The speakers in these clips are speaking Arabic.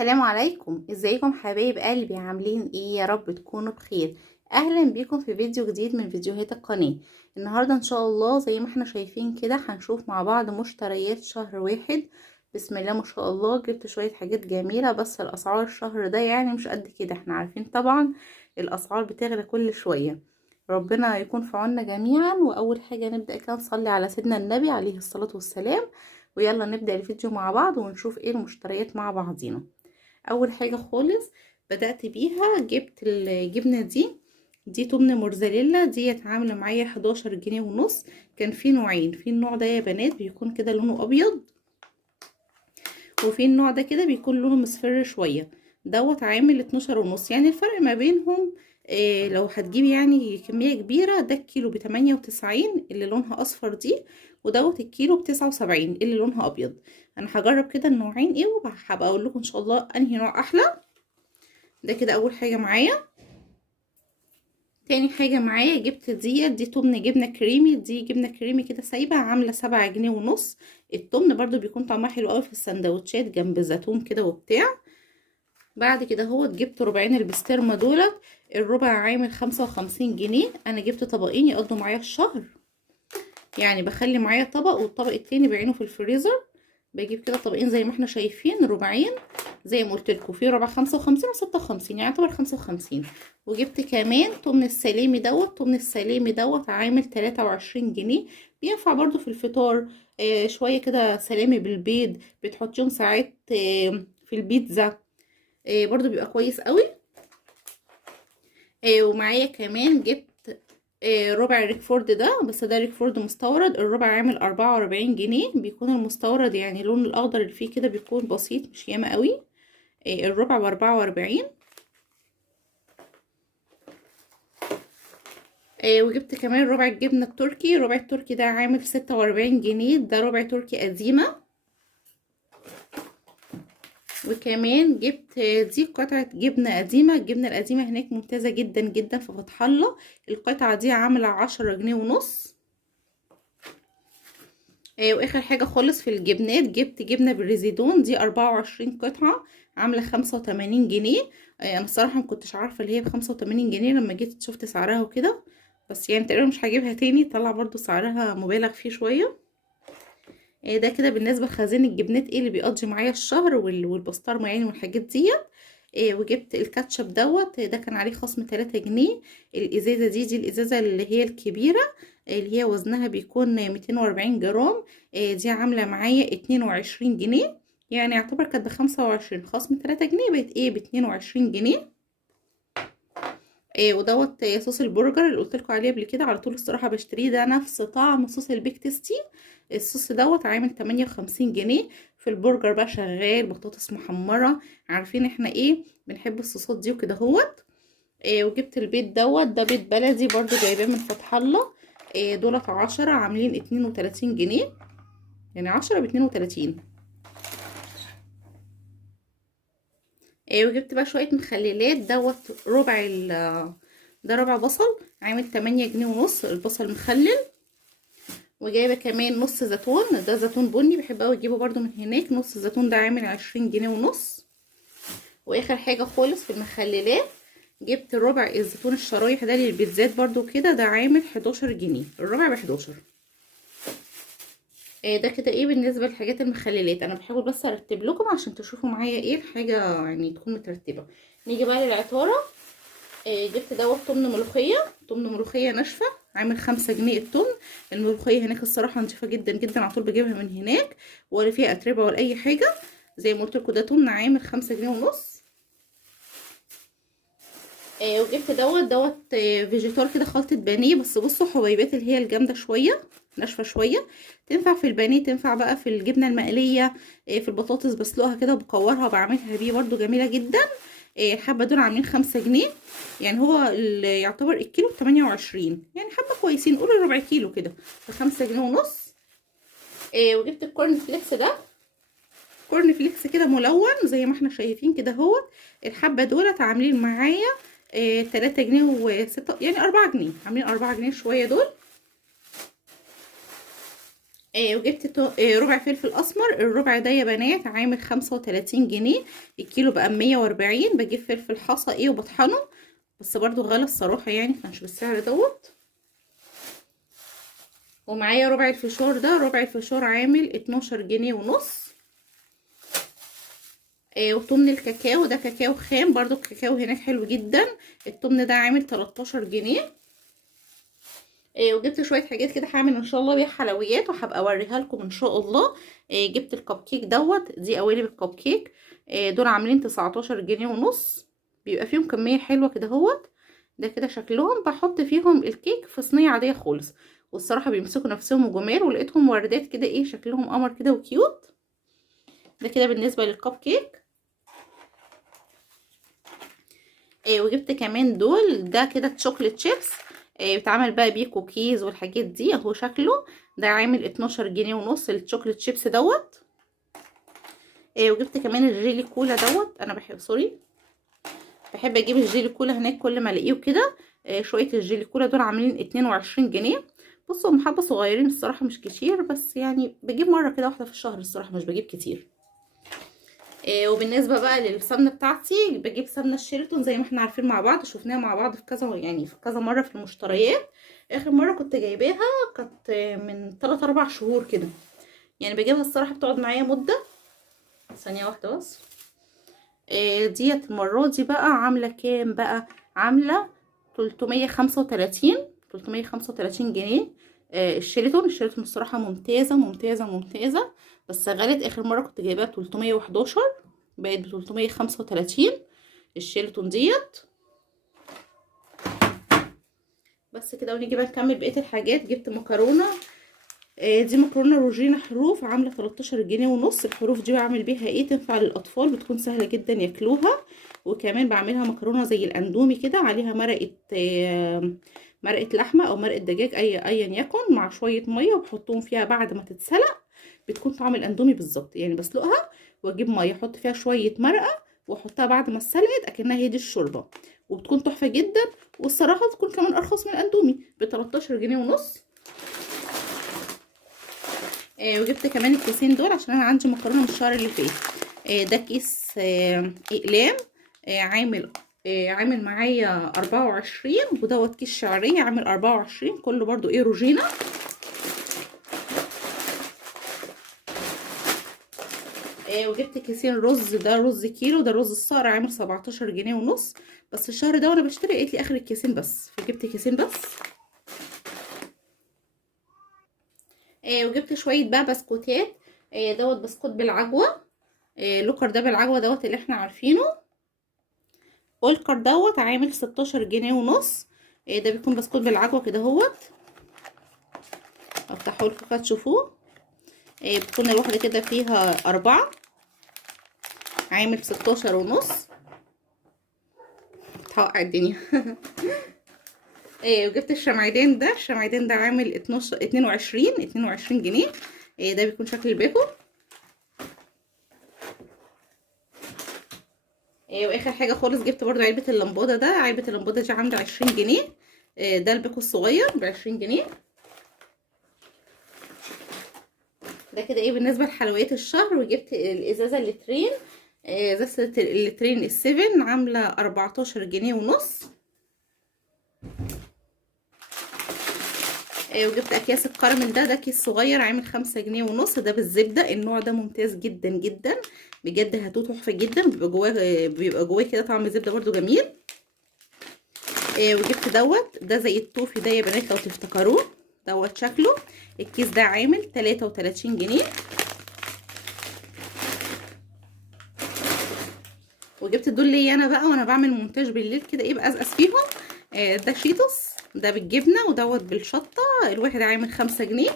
السلام عليكم، ازيكم حبايب قلبي؟ عاملين ايه؟ يا رب تكونوا بخير. اهلا بيكم في فيديو جديد من فيديوهات القناة. النهاردة ان شاء الله زي ما احنا شايفين كده هنشوف مع بعض مشتريات شهر واحد. بسم الله ما شاء الله، جبت شوية حاجات جميلة، بس الاسعار الشهر ده يعني مش قد كده. احنا عارفين طبعا الاسعار بتغلى كل شوية. ربنا يكون في عوننا جميعا. واول حاجة نبدأ كده نصلي على سيدنا النبي عليه الصلاة والسلام، ويلا نبدأ الفيديو مع بعض ونشوف ايه المشتريات مع بعضينا. اول حاجه خالص بدات بيها جبت الجبنه دي تمن موزاريلا ديت، عامله معايا 11 جنيه ونص. كان في نوعين، في النوع ده يا بنات بيكون كده لونه ابيض، وفي النوع ده كده بيكون لونه مصفر شويه. دوت عامل 12 ونص، يعني الفرق ما بينهم إيه؟ لو هتجيبي يعني كميه كبيره، ده الكيلو ب98 اللي لونها اصفر دي، ودوت الكيلو ب79 اللي لونها ابيض. انا هجرب كده النوعين ايه، وهبقى اقول لكم ان شاء الله انهي نوع احلى. ده كده اول حاجه معايا. تاني حاجه معايا جبت دي تمن جبنه كريمي، دي جبنه كريمي كده سايبه، عامله 7 جنيه ونص. التمن برضو بيكون طعمها حلو قوي في السندوتشات جنب زيتون كده وبتاع. بعد كده هو جبت ربعين البسطرمه دولت، الربع عامل 55 جنيه. انا جبت طبقين يقضوا معايا الشهر، يعني بخلي معايا طبق والطبق التاني بعينه في الفريزر. بجيب كده طبقين زي ما احنا شايفين، ربعين زي ما قلت لكم، في ربع 55 و56، يعني يعتبر 55. وجبت كمان تمن السلامي تمن السلامي عامل 23 جنيه. بينفع برضو في الفطار، شوية كده سلامي بالبيض بتحطيهم ساعات في البيتزا، برضو بيبقى كويس قوي. ومعايا كمان جبت ربع ريكفورد ده، بس ده ريكفورد مستورد، الربع عامل 44 جنيه. بيكون المستورد يعني اللون الاخضر اللي فيه كده بيكون بسيط مش ياما قوي. الربع ب44. وجبت كمان ربع الجبنة التركي، ربع التركي ده عامل 46 جنيه، ده ربع تركي قديمة. وكمان جبت دي قطعة جبنة قديمة، الجبنة القديمة هناك ممتازة جدا جدا في فتح الله. القطعة دي عاملة 10 جنيه ونص. واخر حاجة خالص في الجبنات جبت جبنة بالريزيدون، دي 24 قطعة عاملة 85 جنيه. انا الصراحة مكنتش عارفة اللي هي ب85 جنيه، لما جيت شفت سعرها وكده، بس يعني تقريبا مش هجيبها تاني، طلع برضو سعرها مبالغ فيه شوية. ده كده بالنسبة لخزين الجبنات ايه اللي بيقضي معايا الشهر، والبسطرمة يعني والحاجات ديت. وجبت الكاتشب ده كان عليه خصم 3 جنيه. الازازة دي الازازة اللي هي الكبيرة، اللي هي وزنها بيكون 240 جرام. دي عاملة معايا 22 جنيه، يعني يعتبر كانت ب25، خصم 3 جنيه بقت ايه ب22 جنيه. ودوت صوص البرجر اللي قلت لكم عليه قبل كده، على طول الصراحه بشتريه، ده نفس طعم صوص البيك تيستي. الصوص دوت عامل 58 جنيه. في البرجر بقى شغال بطاطس محمره، عارفين احنا ايه بنحب الصوصات دي وكده هوت. وجبت البيض ده بيض بلدي برضو جايباه من فتح الله. دولت 10 عاملين 32 جنيه، يعني 10 ب32. وجبت بقى شويه مخللات، ده ربع بصل عامل 8 جنيه ونص، البصل مخلل. وجايبه كمان نص زيتون، ده زيتون بني بحب اوي اجيبه برضو من هناك، نص زيتون ده عامل 20 جنيه ونص. واخر حاجه خالص في المخللات جبت ربع الزيتون الشرايح ده للبيتزات برضو كده، ده عامل 11 جنيه، الربع ب11. ده كده ايه بالنسبه لحاجات المخللات. انا بحاول بس ارتب لكم عشان تشوفوا معايا ايه الحاجه يعني تكون مترتبه. نيجي بقى للعطاره. جبت دوت تمن ملوخية ناشفة، عامل 5 جنيه التمن. الملوخية هناك الصراحة نضيفة جدا جدا، على طول بجيبها من هناك، ولا فيها اتربة ولا اي حاجة. زي ما قلت لكم ده تمن عامل 5 جنيه ونص. وجبت دوت فيجيتار كده، خلطة بانيه، بس بصوا حبيبات اللي هي الجامدة شوية، ناشفة شوية، تنفع في البانيه، تنفع بقى في الجبنة المقلية، في البطاطس بسلقها كده وبكورها بعملها بيه برضو جميلة جدا. الحبة دول عاملين 5 جنيه، يعني هو يعتبر الكيلو ب28، يعني حبة كويسين، قولوا ربع كيلو كده ب5 جنيه ونص. وجبت الكورن فليكس ده، كورن فليكس كده ملون زي ما احنا شايفين كده اهوت. الحبة دولت عاملين معايا 3 جنيه و6، يعني 4 جنيه، عاملين 4 جنيه شوية دول. وجبت ربع فلفل اسمر. الربع ده يا بنات عامل 35 جنيه. الكيلو بقى 140. بجيب فلفل حصى وبطحنه، بس برضو غلى الصراحه، يعني كانش بالسعر دوت. ومعايا ربع الفشار ده. ربع الفشار عامل 12 جنيه ونص. وتمن الكاكاو ده كاكاو خام، برضو الكاكاو هناك حلو جدا. التمن ده عامل 13 جنيه. وجبت شويه حاجات كده هعمل ان شاء الله بيها حلويات، وهبقى اوريها لكم ان شاء الله. جبت الكب كيك دوت، دي قوالب الكب كيك. دول عاملين 19 جنيه ونص. بيبقى فيهم كميه حلوه كده اهوت. ده كده شكلهم. بحط فيهم الكيك في صينيه عاديه خالص، والصراحه بيمسكوا نفسهم وجمال، ولقيتهم وردات كده شكلهم قمر كده وكيوت. ده كده بالنسبه للكب كيك. وجبت كمان دول، ده كده تشوكلت شيبس. بيتعمل بقى بيه كوكيز والحاجات دي اهو شكله. ده عامل 12 جنيه ونص التشوكلت شيبس دوت. وجبت كمان الجيلي كولا دوت. انا بحب بحب اجيب الجيلي كولا هناك كل ما الاقيه كده. شويه الجيلي كولا دول عاملين 22 جنيه. بصوا هم حبه صغيرين الصراحه، مش كتير، بس يعني بجيب مره كده واحده في الشهر الصراحه، مش بجيب كتير. وبالنسبه بقى للسمنه بتاعتي، بجيب سمنه شيراتون زي ما احنا عارفين مع بعض، شفناها مع بعض في كذا، يعني في كذا مره في المشتريات. اخر مره كنت جايباها كانت من 3 4 شهور كده، يعني بجيبها الصراحه بتقعد معايا مده. ثانيه واحده بس. ديت المره دي بقى عامله كام بقى؟ عامله 335 335 جنيه. الشيراتون الصراحه ممتازه ممتازه ممتازه، بس غلت. اخر مره كنت جايباها ب 311، بقت ب 335 الشيراتون ديت. بس كده. ونيجي بقى نكمل بقيه الحاجات. جبت مكرونه. دي مكرونه روجينا حروف، عامله 13 جنيه ونص. الحروف دي بعمل بيها تنفع للاطفال، بتكون سهله جدا ياكلوها. وكمان بعملها مكرونه زي الاندومي كده، عليها مرقه لحمه او مرقه دجاج، ايا يكن، مع شويه ميه، وبحطهم فيها بعد ما تتسلق. بتكون طعم الاندومي بالظبط، يعني بسلقها واجيب ميه احط فيها شويه مرقه، واحطها بعد ما اتسلقت اكنها هي دي الشوربه، وبتكون تحفه جدا. والصراحه بتكون كمان ارخص من الاندومي ب 13 جنيه ونص. وجبت كمان الكيسين دول عشان انا عندي مكرونه من الشهر اللي فات. ده كيس اقلام. عامل معايا 24. ودوت كيس شعريه عامل 24. كله برضو روجينا. وجبت كيسين رز. ده رز كيلو، ده رز الصقر عامل 17 جنيه ونص. بس الشهر ده وانا بشتري قالت لي اخر الكيسين بس، فجبت كيسين بس. وجبت شويه بقى بسكوتات. دوت بسكوت بالعجوه. لوكر ده بالعجوه دوت اللي احنا عارفينه. اولكر دوت عامل 16 جنيه ونص. ده بيكون بسكوت بالعجوه كده اهوت. افتحه لكم كده تشوفوه. بتكون الواحده كده فيها 4. عامل 16 ونص. توقع الدنيا. وجبت الشمعدان ده. الشمعدان ده عامل 12 22 جنيه. ده بيكون شكل الباكو. واخر حاجه خالص جبت برضو علبه اللمبوده. ده علبه اللمبوده دي عامله 20 جنيه. ده الباكو الصغير ب20 جنيه. ده كده بالنسبه لحلويات الشهر. وجبت الازازه اللترين. ازازه اللترين ال7 عامله 14 جنيه ونص. وجبت اكياس الكراميل. ده كيس صغير عامل 5 جنيه ونص. ده بالزبده. النوع ده ممتاز جدا جدا بجد، هاتوه تحفه جدا. بيبقى جواه كده طعم الزبده برده جميل. وجبت ده زي التوفي ده يا بنات لو تفتكروه. شكله. الكيس ده عامل 33 جنيه. وجبت دول ليا انا بقى وانا بعمل مونتاج بالليل كده بقزقز فيهم. ده شيتوس. ده بالجبنه ودوت بالشطه. الواحد عامل 5 جنيه.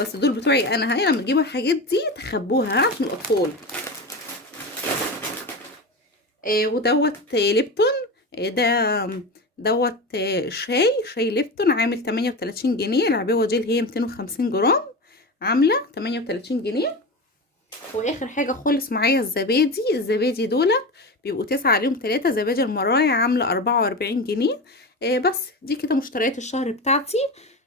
بس دول بتوعي انا. هاي لما تجيبوا الحاجات دي تخبوها عشان الاطفال. ودوت ليبتون. دوت شاي ليبتون عامل 38 جنيه. العبوه دي اللي هي 250 جرام عامله 38 جنيه. واخر حاجه خالص معايا الزبادي دولت بيبقوا 9 عليهم 3. زبادي المراعي عامله 44 جنيه. بس دي كده مشتريات الشهر بتاعتي.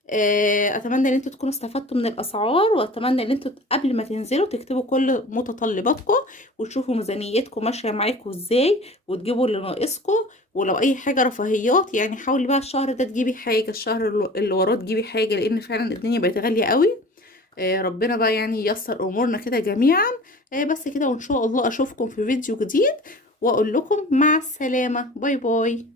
اتمنى ان انتوا تكونوا استفدتوا من الاسعار، واتمنى ان انتوا قبل ما تنزلوا تكتبوا كل متطلباتكم، وتشوفوا ميزانيتكم ماشيه معاكم ازاي، وتجيبوا اللي ناقصكم. ولو اي حاجه رفاهيات يعني حاولي بقى الشهر ده تجيبي حاجه، الشهر اللي وراه تجيبي حاجه، لان فعلا الدنيا بقت غاليه قوي. ربنا بقى يعني ييسر امورنا كده جميعا. بس كده، وان شاء الله اشوفكم في فيديو جديد، واقول لكم مع السلامه، باي باي.